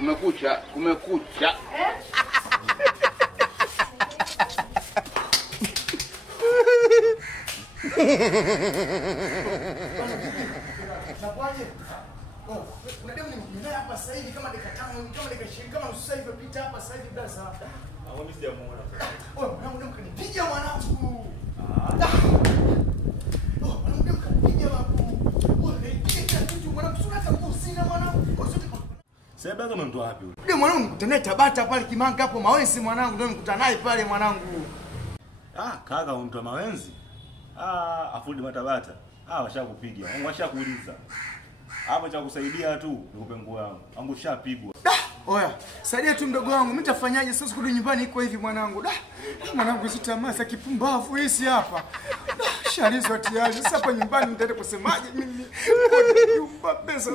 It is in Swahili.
Kumekucha. Nakuaje? Unademu ni hapa sasa hivi kama dakika 5, kama dakika 20, kama nusu saa hivi pita hapa sasa hivi bila sawa. Mimi sijamuona. Mwanangu ndio kanipiga mwanangu. Mwanangu kanipiga babu. Kanipiga kitu mwanangu sura hata nguo sina mwanangu. Sasa bado umemtoa wapi yule? Ndio mwanangu nikutana Tabata pale Kimanga hapo Mawenzi mwanangu ndio nikutana naye pale mwanangu. Kaka umtoa Mawenzi? Afudi Matabata. Washakupiga. Washakuuliza. Hapo cha kusaidia tu nikupe nguo yangu. Angu shapigwa. Oya, saidia tu mdogo wangu. Mimi nitafanyaje sasa kurudi nyumbani iko hivi mwanangu? Mwanangu sitamasa kipumbavu hizi hapa. Sharizo tayari. Sasa hapa nyumbani nitaenda kusemaje mimi? Nyumba pesa.